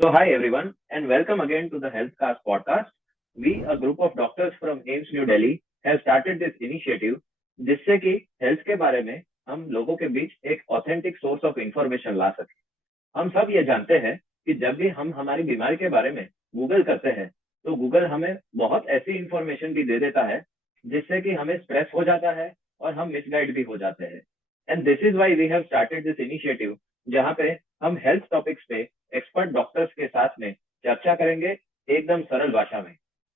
So, hi everyone, and welcome again to the Healthcast podcast. We, a group of doctors from AIMS New Delhi, have started this initiative जिससे कि health के बारे में हम लोगों के बीच एक ऑथेंटिक सोर्स ऑफ इंफॉर्मेशन ला सके। हम सब ये जानते हैं कि जब भी हम हमारी बीमारी के बारे में गूगल करते हैं, तो गूगल हमें बहुत ऐसी इंफॉर्मेशन भी दे देता है जिससे कि हमें स्ट्रेस हो जाता है और हम मिसगाइड भी हो जाते हैं। And this is why we have started this initiative, जहाँ पे हम हेल्थ टॉपिक्स पे एक्सपर्ट डॉक्टर्स के साथ में चर्चा करेंगे एकदम सरल भाषा में।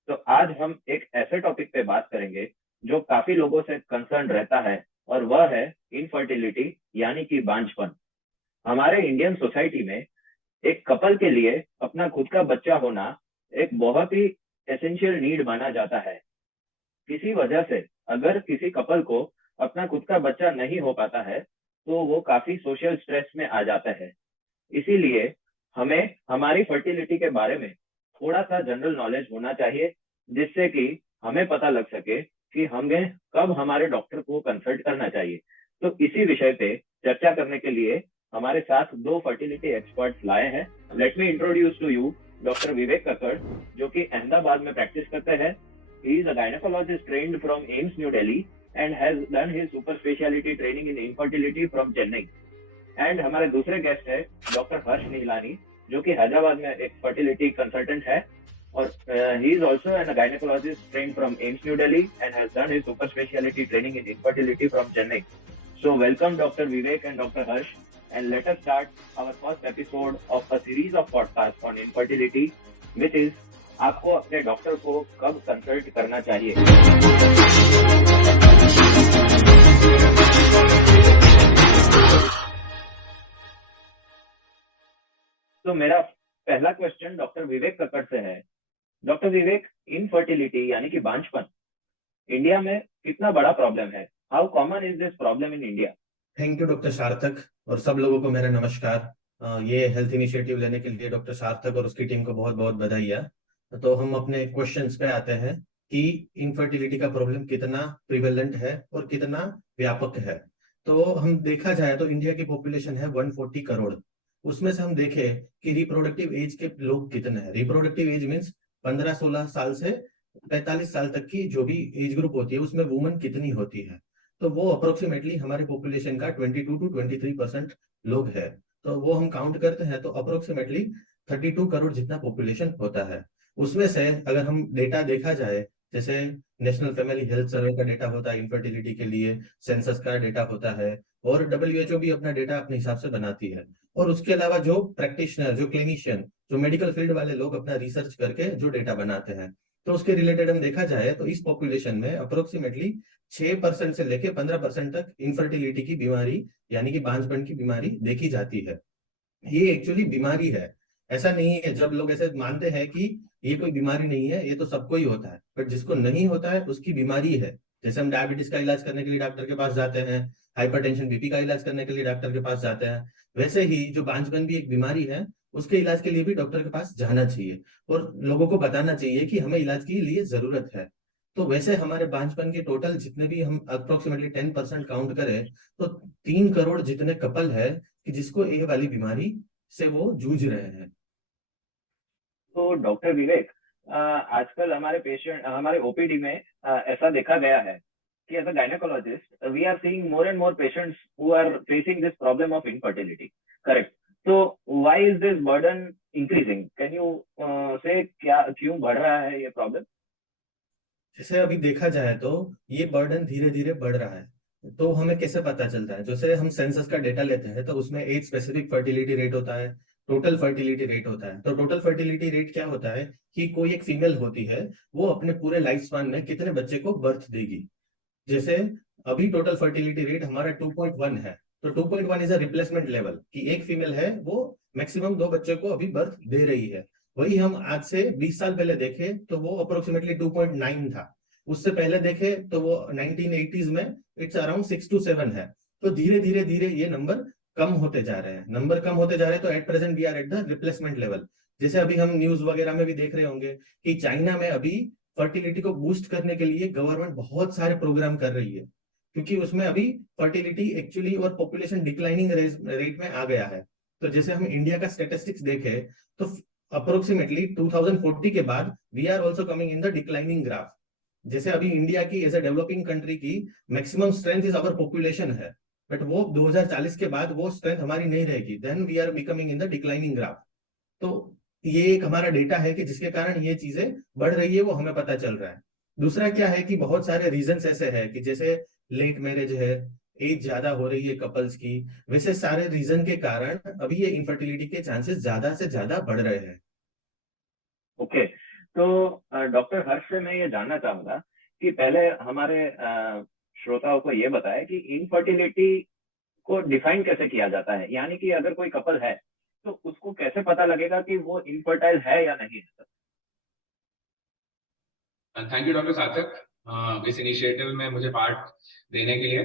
तो आज हम एक ऐसे टॉपिक पे बात करेंगे जो काफी लोगों से कंसर्न रहता है, और वह है इनफर्टिलिटी यानी कि बांझपन। हमारे इंडियन सोसाइटी में एक कपल के लिए अपना खुद का बच्चा होना एक बहुत ही एसेंशियल नीड माना जाता है। किसी वजह से अगर किसी कपल को अपना खुद का बच्चा नहीं हो पाता है, तो वो काफी सोशल स्ट्रेस में आ जाता है। इसीलिए हमें हमारी फर्टिलिटी के बारे में थोड़ा सा जनरल नॉलेज होना चाहिए, जिससे कि हमें पता लग सके कि हमें कब हमारे डॉक्टर को कंसल्ट करना चाहिए। तो इसी विषय पे चर्चा करने के लिए हमारे साथ दो फर्टिलिटी एक्सपर्ट्स लाए हैं। Let me introduce to you doctor Vivek Kakkar, जो कि अहमदाबाद में प्रैक्टिस करते हैं। He is a gynaecologist trained from AIIMS new Delhi and has done his super speciality training in infertility from Chennai. And हमारे दूसरे गेस्ट है डॉक्टर हर्ष नीलानी, जो कि हैदराबाद में एक फर्टिलिटी कंसल्टेंट है, और he is also an gynaecologist trained from AIIMS new Delhi and has done his super speciality training in infertility from Chennai. So welcome Dr. Vivek and Dr. Harsh, and let us start our first episode of a series of podcasts on infertility, which is आपको अपने doctor को कब consult करना चाहिए। तो मेरा पहला question doctor Vivek Kakkar से है। डॉक्टर विवेक, इनफर्टिलिटी यानी कि बांझपन इंडिया में कितना बड़ा प्रॉब्लम है? How common is this problem in India? Thank you doctor सार्थक, और सब लोगों को मेरा नमस्कार। ये हेल्थ इनिशिएटिव लेने के लिए डॉक्टर सार्थक और उसकी टीम को बहुत बहुत बधाइयाँ। तो हम अपने क्वेश्चंस पे आते हैं कि इनफर्टिलिटी का प्रॉब्लम कितना प्रिवेलेंट है और कितना व्यापक है। तो हम देखा जाए तो इंडिया की पॉपुलेशन है 140 करोड़। उसमें से हम देखें कि रिप्रोडक्टिव एज के लोग कितने हैं। रिप्रोडक्टिव एज मीन्स 15-16 साल से 45 साल तक की जो भी एज ग्रुप होती है उसमें वुमन कितनी होती है। तो वो अप्रोक्सीमेटली हमारे पॉपुलेशन का 22 to 23% लोग है। तो वो हम काउंट करते हैं तो अप्रोक्सीमेटली 32 करोड़ जितना पॉपुलेशन होता है। उसमें से अगर हम डेटा देखा जाए, जैसे नेशनल फैमिली हेल्थ सर्वे का डेटा होता है इनफर्टिलिटी के लिए, सेंसस का डेटा होता है, और WHO भी अपना डेटा अपने हिसाब से बनाती है। और उसके अलावा जो प्रैक्टिशनर, जो क्लिनिशियन, जो मेडिकल फील्ड वाले लोग अपना रिसर्च करके जो डेटा बनाते हैं, तो उसके रिलेटेड हम देखा जाए तो इस पॉपुलेशन में अप्रोक्सीमेटली 6% से लेके 15% तक इनफर्टिलिटी की बीमारी यानी कि बांझपन की बीमारी देखी जाती है। ये एक्चुअली बीमारी है, ऐसा नहीं है। जब लोग ऐसे मानते हैं कि ये कोई बीमारी नहीं है, ये तो सबको ही होता है, बट जिसको नहीं होता है उसकी बीमारी है। जैसे हम डायबिटीज का इलाज करने के लिए डॉक्टर के पास जाते हैं, हाइपरटेंशन बीपी का इलाज करने के लिए डॉक्टर के पास जाते हैं, वैसे ही जो बांझपन भी एक बीमारी है, उसके इलाज के लिए भी डॉक्टर के पास जाना चाहिए और लोगों को बताना चाहिए कि हमें इलाज के लिए जरूरत है। तो वैसे हमारे बांझपन के टोटल जितने भी हम अप्रोक्सीमेटली 10% काउंट करें तो 3 करोड़ जितने कपल है कि जिसको ये वाली बीमारी से वो जूझ रहे हैं। तो डॉक्टर विवेक, आजकल हमारे ओपीडी में ऐसा देखा गया है कि as a gynaecologist we are seeing more and more patients who are facing this problem of infertility, correct? तो why is this burden increasing? Can you say क्या क्यों बढ़ रहा है ये प्रॉब्लम? जैसे अभी देखा जाए तो ये बर्डन धीरे धीरे बढ़ रहा है। तो हमें कैसे पता चलता है? जैसे हम सेंसस का डेटा लेते हैं तो उसमें एज स्पेसिफिक फर्टिलिटी रेट होता है, टोटल फर्टिलिटी रेट होता है। तो टोटल फर्टिलिटी रेट क्या होता है कि कोई एक फीमेल होती है, वो अपने पूरे लाइफ स्पान में कितने बच्चे को बर्थ देगी। जैसे अभी टोटल फर्टिलिटी रेट हमारा 2.1 है, तो 2.1 इज अ रिप्लेसमेंट लेवल कि एक फीमेल है वो मैक्सिमम 2 बच्चे को अभी बर्थ दे रही है। वही हम आज से 20 साल पहले देखे तो वो अप्रोक्सीमेटली 2.9 था। उससे पहले देखे तो वो 1980s में इट्स अराउंड 6 to 7 है। तो धीरे धीरे धीरे ये नंबर कम होते जा रहे हैं, तो at present we are at the replacement level. जैसे अभी हम न्यूज वगैरह में भी देख रहे होंगे कि चाइना में अभी फर्टिलिटी को बूस्ट करने के लिए गवर्नमेंट बहुत सारे प्रोग्राम कर रही है, क्योंकि उसमें अभी फर्टिलिटी एक्चुअली और पॉपुलेशन डिक्लाइनिंग रेट में आ गया है। तो जैसे हम इंडिया का स्टेटिस्टिक्स देखें तो अप्रोक्सीमेटली 2040 के बाद we are also coming in the declining graph. जैसे अभी इंडिया की एज ए डेवलपिंग कंट्री की maximum strength is our population है, बट वो 2040 के बाद वो स्ट्रेंथ हमारी नहीं रहेगी, then we are becoming in the declining graph. तो ये एक हमारा डेटा है कि जिसके कारण ये चीजें बढ़ रही है, वो हमें पता चल रहा है। दूसरा क्या है कि बहुत सारे रीजंस ऐसे हैं कि जैसे लेट मैरिज है, एज ज्यादा हो रही है कपल्स की, वैसे सारे रीजन के कारण अभी ये इनफर्टिलिटी के चांसेस ज्यादा से ज्यादा बढ़ रहे हैं। ओके, तो डॉक्टर हर्ष से मैं ये जानना चाहूंगा कि पहले हमारे श्रोताओं को ये बताएं कि इनफर्टिलिटी को डिफाइन कैसे किया जाता है, यानी कि अगर कोई कपल है तो उसको कैसे पता लगेगा कि वो इनफर्टाइल है या नहीं है। थैंक यू डॉक्टर सार्थक इस इनिशिएटिव में मुझे पार्ट देने के लिए।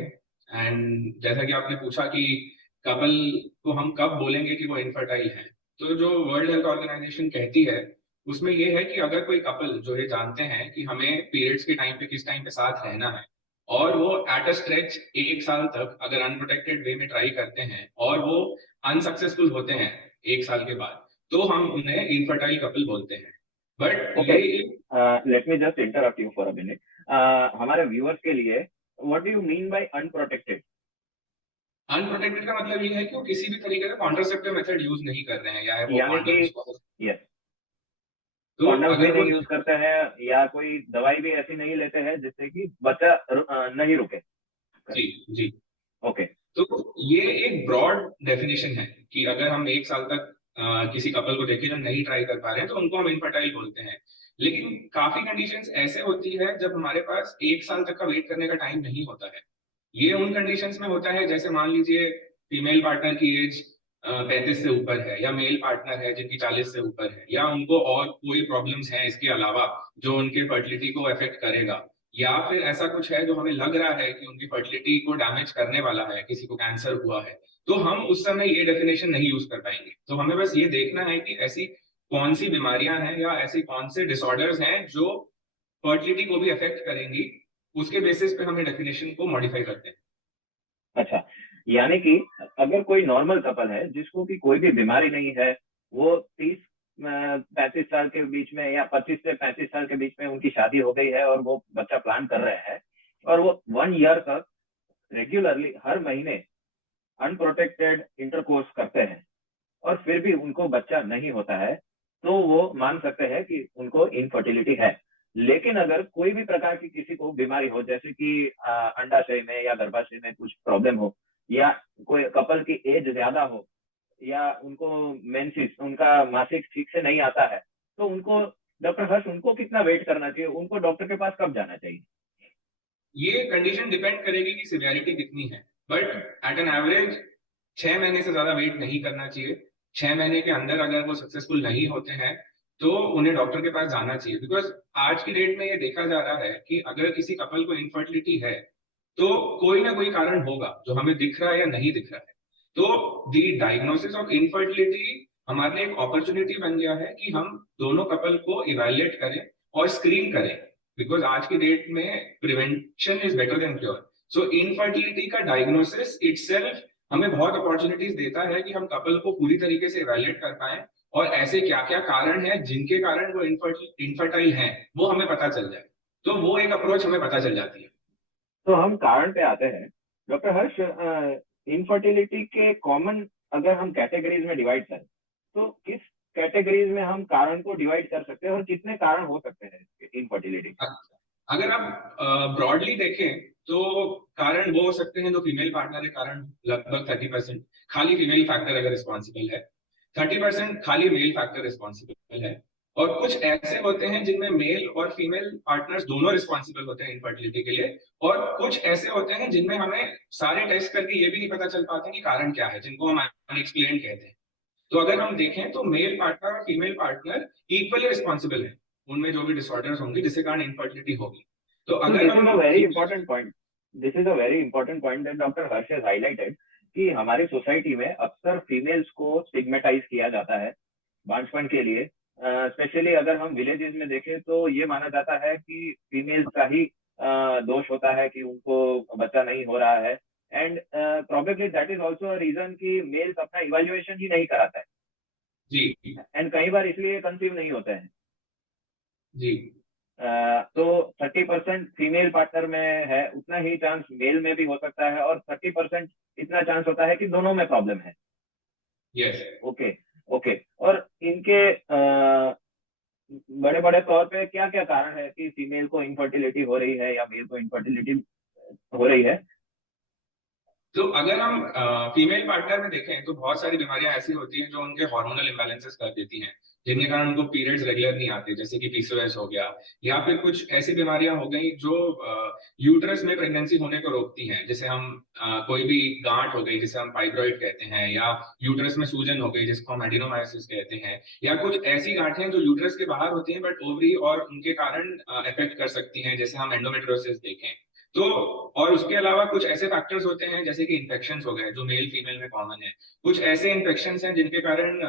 एंड जैसा कि आपने पूछा कि कपल को हम कब बोलेंगे कि वो इनफर्टाइल है, तो जो वर्ल्ड हेल्थ ऑर्गेनाइजेशन कहती है उसमें ये है कि अगर कोई कपल जो ये जानते हैं कि हमें पीरियड्स के टाइम पे किस टाइम पे साथ रहना है, और वो एट अ स्ट्रेच 1 साल तक अगर अनप्रोटेक्टेड वे में ट्राई करते हैं और वो अनसक्सेसफुल होते हैं 1 साल के बाद, तो हम उन्हें इनफर्टाइल कपल बोलते हैं। बट ओके, ये let me just interrupt you for a minute. हमारे व्यूअर्स के लिए what do you mean by unprotected? Unprotected का मतलब ये है कि वो किसी भी तरीके का कॉन्ट्रासेप्टिव मेथड यूज नहीं कर रहे हैं, या है वो यानी कि कॉन्डम्स हो। यस, तो कॉन्डम्स भी अगर वो नहीं यूज करते हैं या कोई दवाई भी ऐसी नहीं लेते हैं जिससे कि बच्चा नहीं रुके। जी जी, ओके, तो ये एक ब्रॉड डेफिनेशन है कि अगर हम 1 साल तक किसी कपल को देखें जो नहीं ट्राई कर पा रहे हैं, तो उनको हम इनफर्टाइल बोलते हैं। लेकिन काफी कंडीशंस ऐसे होती है जब हमारे पास 1 साल तक का वेट करने का टाइम नहीं होता है। ये उन कंडीशंस में होता है जैसे मान लीजिए फीमेल पार्टनर की एज 35 से ऊपर है, या मेल पार्टनर है जिनकी 40 से ऊपर है, या उनको और कोई प्रॉब्लम्स हैं इसके अलावा जो उनके फर्टिलिटी को अफेक्ट करेगा, या फिर ऐसा कुछ है जो हमें लग रहा है कि उनकी फर्टिलिटी को डैमेज करने वाला है, किसी को कैंसर हुआ है, तो हम उस समय ये डेफिनेशन नहीं यूज कर पाएंगे। तो हमें बस ये देखना है कि ऐसी कौन सी बीमारियां हैं या ऐसे कौन से डिसऑर्डर्स हैं जो फर्टिलिटी को भी अफेक्ट करेंगी, उसके बेसिस पे हम ये डेफिनेशन को मॉडिफाई करते हैं। अच्छा, यानी कि अगर कोई नॉर्मल कपल है जिसको कि कोई भी बीमारी नहीं है, वो 30-35 साल के बीच में या 25 से 35 साल के बीच में उनकी शादी हो गई है और वो बच्चा प्लान कर रहे हैं, और वो 1 ईयर तक रेगुलरली हर महीने अनप्रोटेक्टेड इंटरकोर्स करते हैं और फिर भी उनको बच्चा नहीं होता है, तो वो मान सकते हैं कि उनको इनफर्टिलिटी है। लेकिन अगर कोई भी प्रकार की किसी को बीमारी हो, जैसे कि अंडाशय में या गर्भाशय में कुछ प्रॉब्लम हो, या कोई कपल की एज ज्यादा हो, या उनको मेंसिस उनका मासिक ठीक से नहीं आता है, तो उनको डॉक्टर हर्ष उनको कितना वेट करना चाहिए, उनको डॉक्टर के पास कब जाना चाहिए? ये कंडीशन डिपेंड करेगी कि सिवियरिटी कितनी है, बट एट एन एवरेज 6 महीने से ज्यादा वेट नहीं करना चाहिए। 6 महीने के अंदर अगर वो सक्सेसफुल नहीं होते हैं तो उन्हें डॉक्टर के पास जाना चाहिए, बिकॉज आज की डेट में ये देखा जा रहा है कि अगर किसी कपल को इनफर्टिलिटी है तो कोई ना कोई कारण होगा जो हमें दिख रहा है या नहीं दिख रहा है। तो दी डायग्नोसिस ऑफ इनफर्टिलिटी हमारे लिए एक अपॉर्चुनिटी बन गया है कि हम दोनों कपल को इवेल्युएट करें और स्क्रीन करें, बिकॉज आज की डेट में prevention is better than cure. So infertility का डायग्नोसिस इटसेल्फ हमें बहुत अपॉर्चुनिटीज देता है कि हम कपल को पूरी तरीके से इवेल्युएट कर पाए, और ऐसे क्या क्या कारण हैं जिनके कारण वो इनफर्टाइल हैं वो हमें पता चल जाए। तो वो एक अप्रोच हमें पता चल जाती है। तो हम कारण पे आते हैं। डॉक्टर हर्ष, इनफर्टिलिटी के कॉमन अगर हम कैटेगरीज में डिवाइड करें, तो किस कैटेगरीज में हम कारण को डिवाइड कर सकते हैं और कितने कारण हो सकते हैं इनफर्टिलिटी के? अगर आप ब्रॉडली देखें तो कारण वो हो सकते हैं जो फीमेल पार्टनर के कारण लगभग 30% खाली फीमेल फैक्टर अगर रिस्पॉन्सिबल है, 30% खाली मेल फैक्टर रिस्पॉन्सिबल है, और कुछ ऐसे होते हैं जिनमें मेल और फीमेल पार्टनर्स दोनों रिस्पॉन्सिबल होते हैं इनफर्टिलिटी के लिए, और कुछ ऐसे होते हैं जिनमें हमें सारे टेस्ट करके ये भी नहीं पता चल पाते कि कारण क्या है, जिनको हम अनएक्सप्लेन्ड कहते हैं। तो अगर हम देखें तो मेल पार्टनर और फीमेल पार्टनर इक्वली रिस्पॉन्सिबल है उनमें जो भी डिसऑर्डर्स होंगे जिसके कारण इनफर्टिलिटी होगी। तो So अगर this is हम a very important point. This is a very important point that Dr. Harsh has highlighted कि हमारी सोसाइटी में अक्सर फीमेल्स को स्टिग्मेटाइज किया जाता है बांझपन के लिए। स्पेशली अगर हम विलेजेस में देखें तो ये माना जाता है कि फीमेल्स का ही दोष होता है कि उनको बच्चा नहीं हो रहा है, and probably that is also reason कि मेल्स अपना इवेल्युएशन ही नहीं कराता है। जी एंड कई बार इसलिए कंसीव नहीं होते हैं। जी तो 30% फीमेल पार्टनर में है, उतना ही चांस मेल में भी हो सकता है, और 30% इतना चांस होता है कि दोनों में प्रॉब्लम है। यस। ओके। ओके। और इनके बड़े बड़े तौर पे क्या क्या कारण है कि फीमेल को इनफर्टिलिटी हो रही है या मेल को इनफर्टिलिटी हो रही है? तो अगर हम फीमेल पार्टनर में देखें तो बहुत सारी बीमारियां ऐसी होती हैं जो उनके हार्मोनल इम्बैलेंसेस कर देती हैं, जिनके कारण उनको पीरियड्स रेगुलर नहीं आते, जैसे कि पीसीओएस हो गया, या फिर कुछ ऐसी बीमारियां हो गई जो यूट्रस में प्रेगनेंसी होने को रोकती हैं, जैसे हम कोई भी गांठ हो गई जिसे हम फाइब्रॉइड कहते हैं, या यूट्रस में सूजन हो गई जिसको हम एडिनोमायोसिस कहते हैं, या कुछ ऐसी गांठें जो यूट्रस के बाहर होती हैं बट ओवरी और उनके कारण इफेक्ट कर सकती हैं, जैसे हम एंडोमेट्रियोसिस देखें तो। और उसके अलावा कुछ ऐसे फैक्टर्स होते हैं जैसे कि इन्फेक्शन हो गए जो मेल फीमेल में कॉमन है, कुछ ऐसे इन्फेक्शन हैं जिनके कारण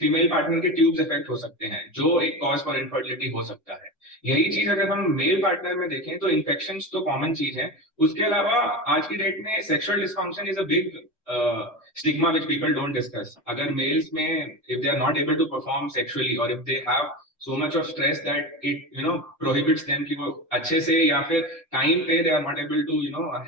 फीमेल पार्टनर के ट्यूब्स इफेक्ट हो सकते हैं, जो एक कॉज फॉर इनफर्टिलिटी हो सकता है। यही चीज अगर हम मेल पार्टनर में देखें तो इन्फेक्शन तो कॉमन चीज है। उसके अलावा आज की डेट में sexual dysfunction is a big stigma which people don't discuss. अगर मेल्स में if they are not able to perform sexually और if they have so much of stress that it prohibits them कि वो अच्छे से या फिर टाइम पे they are not able to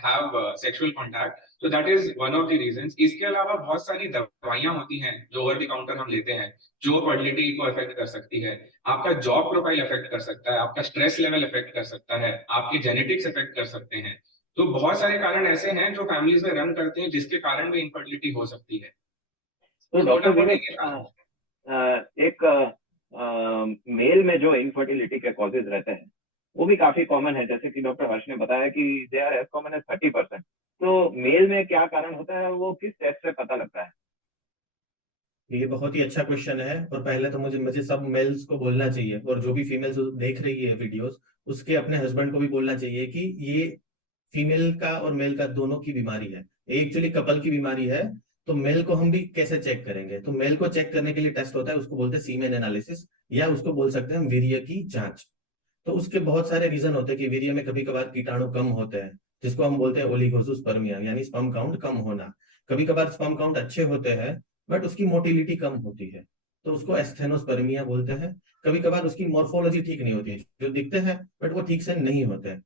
have sexual contact, so that is one of the reasons। इसके अलावा बहुत सारी दवाइयां होती हैं जो ओवर द काउंटर हम लेते हैं जो फर्टिलिटी को अफेक्ट कर सकती है। आपका जॉब प्रोफाइल अफेक्ट कर सकता है, आपका स्ट्रेस लेवल अफेक्ट कर सकता है, आपके जेनेटिक्स अफेक्ट कर सकते हैं। तो बहुत सारे कारण ऐसे हैं जो फैमिलीज में रन करते हैं जिसके कारण भी इनफर्टिलिटी हो सकती है। तो तो डॉक्टर छोटा मोटी विवेक, एक मेल में जो इनफर्टिलिटी के कॉजेज रहते हैं वो भी काफी कॉमन है, जैसे कि डॉक्टर हर्ष ने बताया कि they are as common as 30%। तो मेल में क्या कारण होता है, वो किस टेस्ट से पता लगता है? ये बहुत ही अच्छा क्वेश्चन है। और पहले तो मुझे मुझे सब मेल्स को बोलना चाहिए, और जो भी फीमेल्स देख रही है वीडियोस, उसके अपने हस्बैंड को भी बोलना चाहिए कि ये फीमेल का और मेल का दोनों की बीमारी है, एक्चुअली कपल की बीमारी है। तो मेल को हम भी कैसे चेक करेंगे? तो मेल को चेक करने के लिए टेस्ट होता है, उसको बोलते हैं सीमेन एनालिसिस, या उसको बोल सकते हैं हम वीर्य की जांच। तो उसके बहुत सारे रीजन होते हैं कि वीर्य में कभी कभार कीटाणु कम होते हैं, जिसको हम बोलते हैं ओलिगोजुस्पर्मिया, यानी स्पर्म काउंट कम होना। कभी कभार स्पर्म काउंट अच्छे होते हैं बट उसकी मोटिलिटी कम होती है, तो उसको एस्थेनोस्पर्मिया बोलते हैं। कभी कभार उसकी मॉर्फोलॉजी ठीक नहीं होती है, जो दिखते हैं बट वो ठीक से नहीं होते हैं।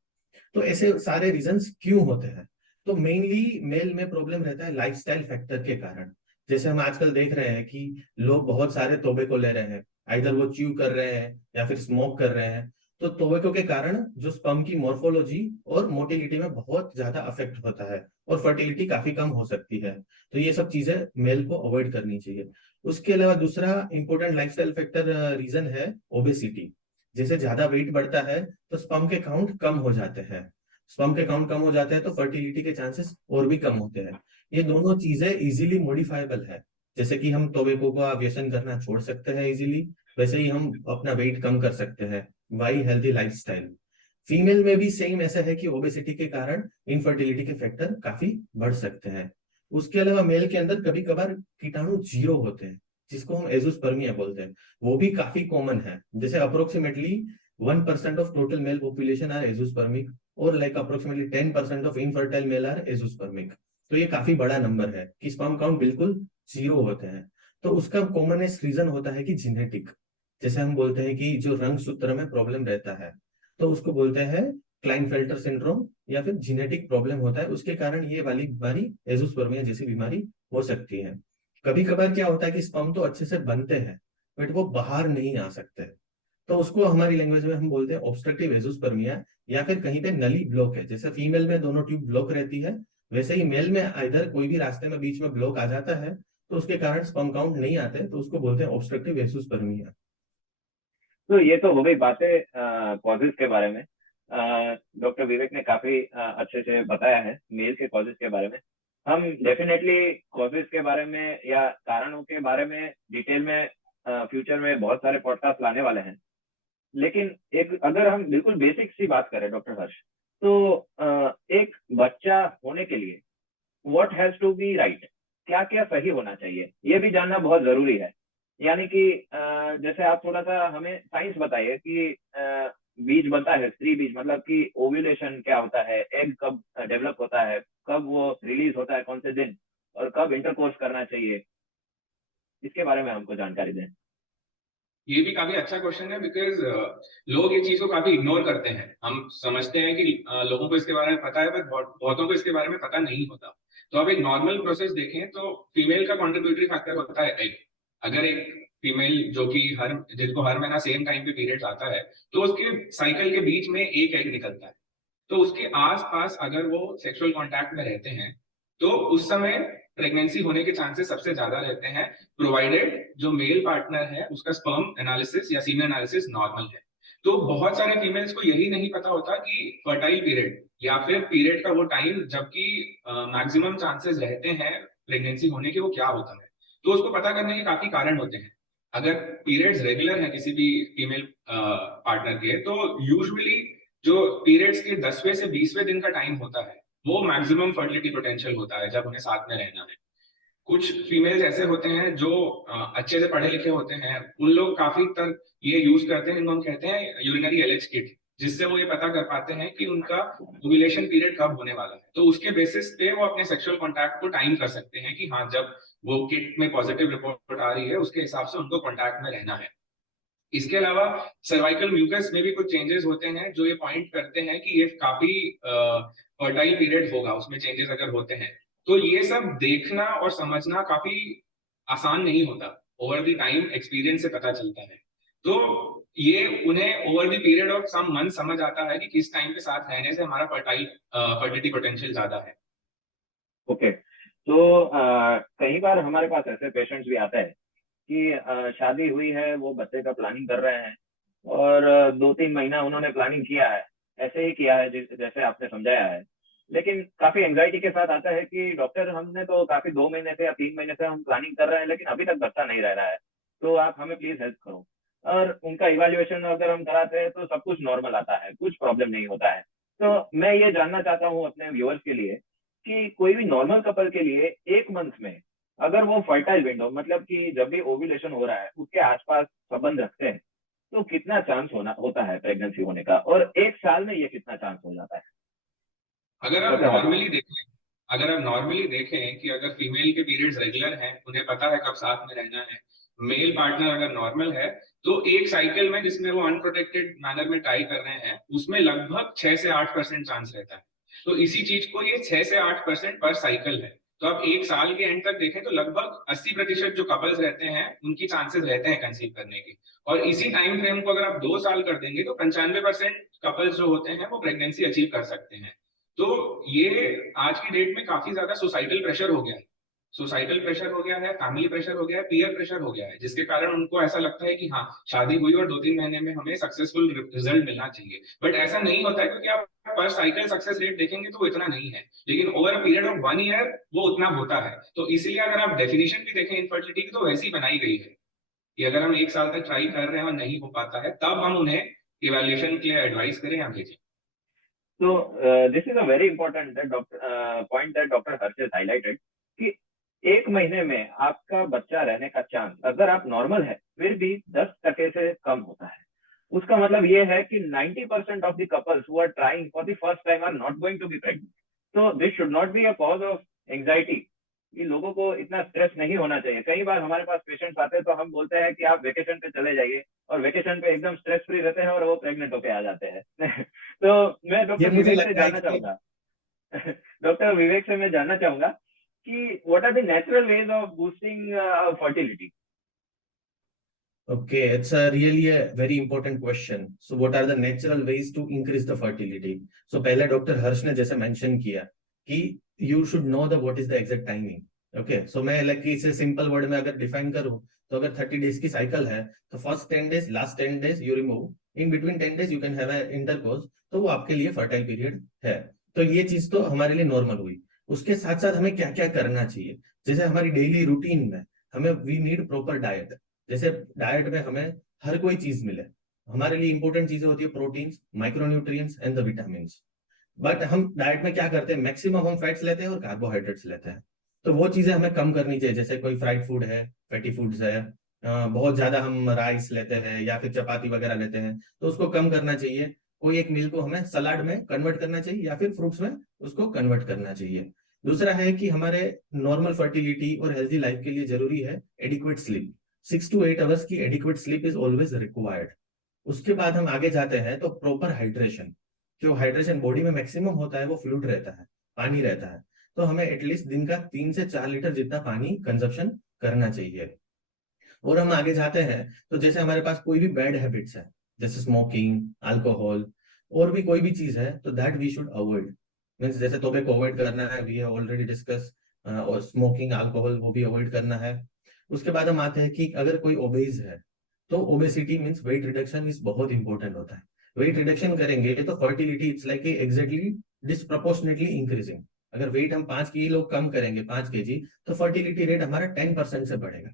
तो ऐसे सारे रीजंस क्यों होते हैं? तो मेनली मेल में प्रॉब्लम रहता है लाइफस्टाइल फैक्टर के कारण। जैसे हम आजकल देख रहे हैं कि लोग बहुत सारे टोबैको ले रहे हैं, आइदर वो च्यू कर रहे हैं या फिर स्मोक कर रहे हैं। तो टोबैको के कारण जो स्पर्म की मॉर्फोलॉजी और मोटिलिटी में बहुत ज्यादा अफेक्ट होता है, और फर्टिलिटी काफी कम हो सकती है। तो ये सब चीजें मेल को अवॉइड करनी चाहिए। उसके अलावा दूसरा इंपॉर्टेंट लाइफस्टाइल फैक्टर रीजन है ओबेसिटी। जैसे ज्यादा वेट बढ़ता है तो स्पर्म के काउंट कम हो जाते हैं। स्पर्म के काउंट कम हो जाते हैं तो फर्टिलिटी के चांसेस और भी कम होते हैं। ये दोनों चीजें इजीली मॉडिफाइबल है। जैसे कि हम टोबैको का व्यसन करना छोड़ सकते हैं इजीली, वैसे ही हम अपना वेट कम कर सकते हैं। Y healthy lifestyle. फीमेल में भी सेम ऐसा है कि ओबेसिटी के कारण इनफर्टिलिटी के फैक्टर काफी बढ़ सकते हैं। उसके अलावा मेल के अंदर कभी कभार कीटाणु जीरो होते हैं, जिसको हम एजोस्पर्मिया बोलते हैं, वो भी काफी कॉमन है। जैसे approximately 1% of total male population are azoospermic, और like approximately 10% of infertile male are azoospermic. तो ये काफी बड़ा नंबर है कि स्पर्म काउंट बिल्कुल जीरो होते हैं। तो उसका कॉमनेस्ट रीजन होता है कि जेनेटिक। जैसे हम बोलते हैं कि जो रंग सूत्र में प्रॉब्लम रहता है, तो उसको बोलते हैं क्लाइनफेल्टर सिंड्रोम, या फिर जेनेटिक प्रॉब्लम होता है, उसके कारण ये वाली बीमारी एजोस्पर्मिया जैसी बीमारी हो सकती है। कभी कभार क्या होता है कि स्पर्म तो अच्छे से बनते हैं बट वो बाहर नहीं आ सकते, तो उसको हमारी लैंग्वेज में हम बोलते हैं ऑब्स्ट्रक्टिव एजोस्पर्मिया, या फिर कहीं पे नली ब्लॉक है। जैसे फीमेल में दोनों ट्यूब ब्लॉक रहती है, वैसे ही मेल में इधर कोई भी रास्ते में बीच में ब्लॉक आ जाता है, तो उसके कारण स्पर्म काउंट नहीं आते, तो उसको बोलते हैं ऑब्स्ट्रक्टिव एजोस्पर्मिया। तो ये तो हो गई बातें कॉजेज के बारे में। डॉक्टर विवेक ने काफी अच्छे से बताया है मेल के कॉजेज के बारे में। हम डेफिनेटली कॉजेज के बारे में या कारणों के बारे में डिटेल में फ्यूचर में बहुत सारे पॉडकास्ट लाने वाले हैं। लेकिन एक अगर हम बिल्कुल बेसिक सी बात करें डॉक्टर हर्ष, तो एक बच्चा होने के लिए what has to be right, क्या क्या सही होना चाहिए, ये भी जानना बहुत जरूरी है। यानी कि जैसे आप थोड़ा सा हमें साइंस बताइए कि बीज बनता है, स्त्री बीज, मतलब कि ओव्यूलेशन क्या होता है, एग कब डेवलप होता है, कब वो रिलीज होता है, कौन से दिन, और कब इंटरकोर्स करना चाहिए। इसके बारे में हमको जानकारी दें। ये भी काफी अच्छा क्वेश्चन है, बिकॉज लोग ये चीज को काफी इग्नोर करते हैं। हम समझते हैं कि लोगों को इसके बारे में पता है, पर बहुतों को इसके बारे में पता नहीं होता। तो आप एक नॉर्मल प्रोसेस देखें तो फीमेल का कॉन्ट्रीब्यूटरी फैक्टर होता है एग। अगर एक फीमेल जो कि जिसको हर महीना सेम टाइम पे पीरियड्स आता है, तो उसके साइकिल के बीच में एक एग निकलता है। तो उसके आसपास अगर वो सेक्सुअल कांटेक्ट में रहते हैं तो उस समय प्रेगनेंसी होने के चांसेस सबसे ज्यादा रहते हैं, प्रोवाइडेड जो मेल पार्टनर है उसका स्पर्म एनालिसिस या सीमेन एनालिसिस नॉर्मल है। तो बहुत सारे फीमेल्स को यही नहीं पता होता कि फर्टाइल पीरियड या फिर पीरियड का वो टाइम जबकि मैक्सिमम चांसेस रहते हैं प्रेगनेंसी होने के, वो क्या होता है। तो उसको पता करने के काफी कारण होते हैं। अगर पीरियड्स रेगुलर है किसी भी फीमेल पार्टनर के, तो यूजुअली जो पीरियड्स के 10वें से 20वें दिन का टाइम होता है वो मैक्सिमम फर्टिलिटी पोटेंशियल होता है जब उन्हें साथ में रहना है। कुछ फीमेल्स ऐसे होते हैं जो अच्छे से पढ़े लिखे होते हैं, उन लोग काफी तक ये यूज करते हैं जिनको हम कहते हैं यूरिनरी एलएच किट, जिससे वो ये पता कर पाते हैं कि उनका ओव्यूलेशन पीरियड कब होने वाला है। तो उसके बेसिस पे वो अपने सेक्सुअल कॉन्टैक्ट को टाइम कर सकते हैं कि हाँ, जब वो किट में पॉजिटिव रिपोर्ट आ रही है उसके हिसाब से उनको कॉन्टैक्ट में रहना है। इसके अलावा सर्वाइकल म्यूकस में भी कुछ चेंजेस होते हैं जो ये पॉइंट करते हैं कि ये काफी फर्टाइल पीरियड होगा, उसमें चेंजेस अगर होते हैं। तो ये सब देखना और समझना काफी आसान नहीं होता, ओवर द टाइम एक्सपीरियंस से पता चलता है। तो ये उन्हें over the period of some month समझ आता है कि किस टाइम के साथ रहने से हमारा फर्टिलिटी पोटेंशियल ज्यादा है। ओके, तो कई बार हमारे पास ऐसे पेशेंट्स भी आते हैं कि शादी हुई है, वो बच्चे का प्लानिंग कर रहे हैं और 2-3 महीना उन्होंने प्लानिंग किया है, ऐसे ही किया है जैसे आपने समझाया है, लेकिन काफी एंजाइटी के साथ आता है कि डॉक्टर हमने तो काफी 2 महीने से या 3 महीने से हम प्लानिंग कर रहे हैं लेकिन अभी तक बच्चा नहीं रह रहा है, तो आप हमें प्लीज हेल्प करो। और उनका इवैल्यूएशन अगर हम कराते हैं तो सब कुछ नॉर्मल आता है, कुछ प्रॉब्लम नहीं होता है। तो मैं ये जानना चाहता हूँ अपने व्यूअर्स के लिए कि कोई भी नॉर्मल कपल के लिए 1 मंथ में अगर वो फर्टाइल विंडो, मतलब कि जब भी ओव्यूलेशन हो रहा है उसके आसपास संबंध रखते हैं, तो कितना चांस होता है प्रेगनेंसी होने का, और 1 साल में ये कितना चांस हो जाता है? अगर आप डॉक्टर हर्ष। नॉर्मली देखें अगर आप नॉर्मली देखें कि अगर फीमेल के पीरियड्स रेगुलर हैं, उन्हें पता है कब साथ में रहना है, मेल पार्टनर अगर नॉर्मल है, तो एक साइकिल में जिसमें वो अनप्रोटेक्टेड मैनर में टाई कर रहे हैं उसमें लगभग 6 से 8% चांस रहता है। तो इसी चीज को ये 6 से 8% पर साइकिल है। तो आप एक साल के एंड तक देखें तो लगभग 80% जो कपल्स रहते हैं उनकी चांसेस रहते हैं कंसीव करने के। और इसी टाइम फ्रेम को अगर आप 2 साल कर देंगे तो 95% कपल्स जो होते हैं वो प्रेगनेंसी अचीव कर सकते हैं। तो ये आज की डेट में काफी ज्यादा सोसाइटल प्रेशर हो गया है। सोसाइटल प्रेशर हो गया है, फैमिली प्रेशर हो गया है, पीयर प्रेशर हो गया है, जिसके कारण उनको ऐसा लगता है कि हाँ, शादी हुई और 2-3 महीने में हमें सक्सेसफुल रिजल्ट मिलना चाहिए। बट ऐसा नहीं होता है, क्योंकि आप पर साइकिल सक्सेस रेट देखेंगे तो वो इतना नहीं है, लेकिन over a period of 1 year वो उतना होता है। तो इसलिए अगर आप डेफिनेशन भी देखें इनफर्टिलिटी की तो वैसी बनाई गई है कि अगर हम 1 साल तक ट्राई कर रहे हैं और नहीं हो पाता है तब हम उन्हें इवेल्युएशन के लिए एडवाइस करें या भेजें। तो this is a very important point that doctor Harsh has highlighted कि 1 महीने में आपका बच्चा रहने का चांस, अगर आप नॉर्मल है, फिर भी 10% से कम होता है। उसका मतलब ये है कि 90% of the couples who are trying for the first time are not going to be pregnant. तो this should not be a cause of anxiety. ये लोगों को इतना स्ट्रेस नहीं होना चाहिए। कई बार हमारे पास पेशेंट्स आते हैं तो हम बोलते हैं कि आप वेकेशन पे चले जाइए, और वेकेशन पे एकदम स्ट्रेस फ्री रहते हैं और वो प्रेग्नेंट होके आ जाते हैं। तो मैं ये डॉक्टर मुझे विवेक से लगता है जानना कि चाहूंगा डॉक्टर विवेक से मैं जानना चाहूंगा कि what are the natural ways of boosting fertility? okay, it's a really a very important question. So what are the natural ways to increase the fertility? So पहले डॉक्टर हर्ष ने जैसे मेंशन किया कि you should know the what is the exact timing. Okay, so मैं like इसे simple word में अगर define करूं तो अगर 30 डेज की साइकिल है तो first 10 days last 10 days you remove, in between 10 days you can have intercourse, तो वो आपके लिए फर्टाइल पीरियड है। तो ये चीज तो हमारे लिए नॉर्मल हुई। उसके साथ साथ हमें क्या क्या करना चाहिए, जैसे हमारी डेली रूटीन में हमें वी नीड प्रॉपर डाइट। जैसे डाइट में हमें हर कोई चीज मिले, हमारे लिए इंपॉर्टेंट चीजें होती है proteins, micronutrients and the vitamin. But हम डाइट में क्या करते हैं, मैक्सिमम हम फैट्स लेते हैं और कार्बोहाइड्रेट्स लेते हैं। तो वो चीजें हमें कम करनी चाहिए। जैसे कोई फ्राइड फूड है, फैटी फूड्स है, बहुत ज्यादा हम राइस लेते हैं या फिर चपाती वगैरह लेते हैं, तो उसको कम करना चाहिए। कोई एक मील को हमें सलाड में कन्वर्ट करना चाहिए या फिर फ्रूट्स में उसको कन्वर्ट करना चाहिए। दूसरा है कि हमारे नॉर्मल फर्टिलिटी और हेल्थी लाइफ के लिए जरूरी है एडिक्वेट स्लीप। 6 to 8 आवर्स की adequate sleep is always required. उसके बाद हम आगे जाते हैं तो प्रॉपर हाइड्रेशन। जो हाइड्रेशन बॉडी में मैक्सिमम होता है वो फ्लूइड रहता है, पानी रहता है। तो हमें एटलीस्ट दिन का 3 से 4 लीटर जितना पानी कंजप्शन करना चाहिए। और हम आगे जाते हैं तो जैसे हमारे पास कोई भी बैड हैबिट्स है, जैसे स्मोकिंग, अल्कोहल और भी कोई भी चीज है, तो that we should avoid. Means जैसे टोबैको अवॉइड करना है, वी हैव ऑलरेडी डिस्कस, और स्मोकिंग, अल्कोहल वो भी अवॉइड करना है। उसके बाद हम आते हैं कि अगर कोई ओबेज है तो obesity means weight reduction is बहुत इंपॉर्टेंट होता है। वेट रिडक्शन करेंगे तो fertility it's like exactly disproportionately increasing. अगर वेट हम 5 किलो कम करेंगे, 5 kg, तो फर्टिलिटी रेट हमारा 10% से बढ़ेगा।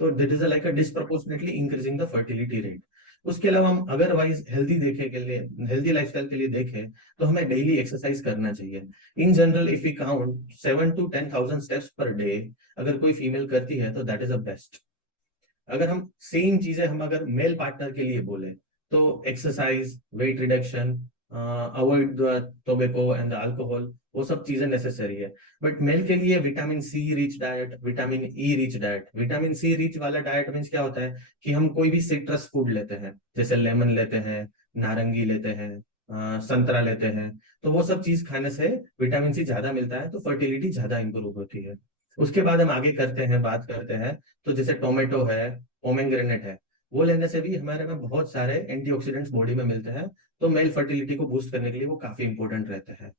तो that is like a disproportionately increasing the fertility rate. उसके अलावा हम अदरवाइज हेल्दी देखे के लिए, हेल्दी लाइफस्टाइल के लिए देखें तो हमें डेली एक्सरसाइज करना चाहिए। In general if we count 7 to 10,000 steps per day अगर कोई फीमेल करती है तो दैट इज अ बेस्ट। अगर हम सेम चीजें हम अगर मेल पार्टनर के लिए बोले तो exercise, weight reduction, avoid the tobacco and the alcohol, वो सब चीजें नेसेसरी है। बट मेल के लिए vitamin C rich diet, vitamin E rich diet. Vitamin C rich वाला डाइट मीन्स क्या होता है कि हम कोई भी सिट्रस फूड लेते हैं, जैसे लेमन लेते हैं, नारंगी लेते हैं, संतरा लेते हैं, तो वो सब चीज खाने से विटामिन सी ज्यादा मिलता है, तो फर्टिलिटी ज्यादा इंप्रूव होती है। उसके बाद हम आगे बात करते हैं तो जैसे टोमेटो है, पोमेग्रेनेट है, वो लेने से भी हमारे में बहुत सारे एंटीऑक्सीडेंट्स बॉडी में मिलते हैं, तो मेल फर्टिलिटी को बूस्ट करने के लिए वो काफी इंपॉर्टेंट रहते हैं।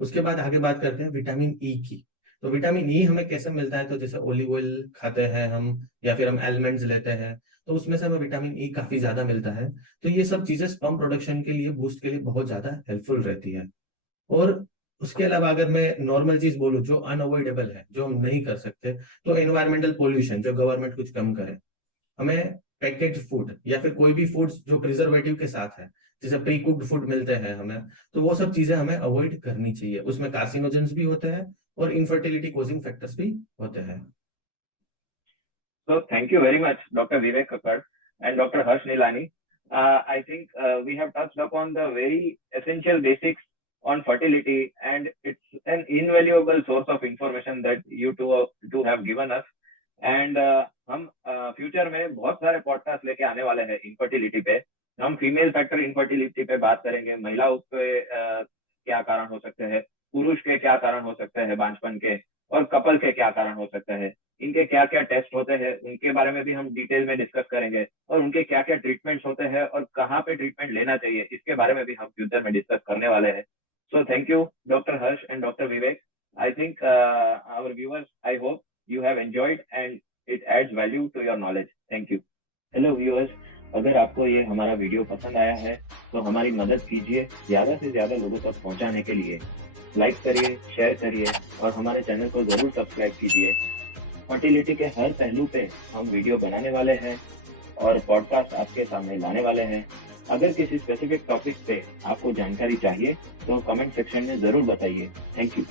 उसके बाद आगे बात करते हैं विटामिन ई की। तो विटामिन ई हमें कैसे मिलता है, तो जैसे ओलिव ऑयल खाते हैं हम, या फिर हम एलमंड्स लेते हैं, तो उसमें से हमें विटामिन ई काफी ज्यादा मिलता है। तो ये सब चीजें स्पर्म प्रोडक्शन के लिए, बूस्ट के लिए बहुत ज्यादा हेल्पफुल रहती है। और उसके अलावा अगर मैं नॉर्मल चीज बोलूं जो अनअवॉइडेबल है, जो हम नहीं कर सकते, तो एनवायरमेंटल पोल्यूशन, जो गवर्नमेंट कुछ कम करे। हमें पैकेज फूड या फिर कोई भी फूड जो प्रिजर्वेटिव के साथ है, जैसे प्री कुक्ड फूड मिलते हैं हमें, तो वो सब चीजें हमें अवॉइड करनी चाहिए। उसमें कार्सिनोजेंस भी होते हैं और इनफर्टिलिटी कॉजिंग फैक्टर्स भी होते हैं। So thank you very much, Dr. Vivek Kakkad and Dr. Harsh Nilani. I think we have touched upon the very essential basics on fertility, and it's an invaluable source of information that you two have given us. And हम future में बहुत सारे podcast लेके आने वाले हैं infertility पे। हम फीमेल फैक्टर इनफर्टिलिटी पे बात करेंगे, महिलाओं के क्या कारण हो सकते हैं, पुरुष के क्या कारण हो सकते हैं बांझपन के, और कपल के क्या कारण हो सकते हैं, इनके क्या क्या टेस्ट होते हैं, उनके बारे में भी हम डिटेल में डिस्कस करेंगे, और उनके क्या क्या ट्रीटमेंट्स होते हैं और कहाँ पे ट्रीटमेंट लेना चाहिए, इसके बारे में भी हम फ्यूचर में डिस्कस करने वाले हैं। So thank you doctor Harsh and doctor Vivek. I think our viewers, I hope you have enjoyed and it adds value to your knowledge. Thank you. Hello viewers, अगर आपको ये हमारा वीडियो पसंद आया है तो हमारी मदद कीजिए ज्यादा से ज्यादा लोगों तक पहुंचाने के लिए। लाइक करिए, शेयर करिए और हमारे चैनल को जरूर सब्सक्राइब कीजिए। फर्टिलिटी के हर पहलू पे हम वीडियो बनाने वाले हैं और पॉडकास्ट आपके सामने लाने वाले हैं। अगर किसी स्पेसिफिक टॉपिक पे आपको जानकारी चाहिए तो कमेंट सेक्शन में जरूर बताइए। Thank you.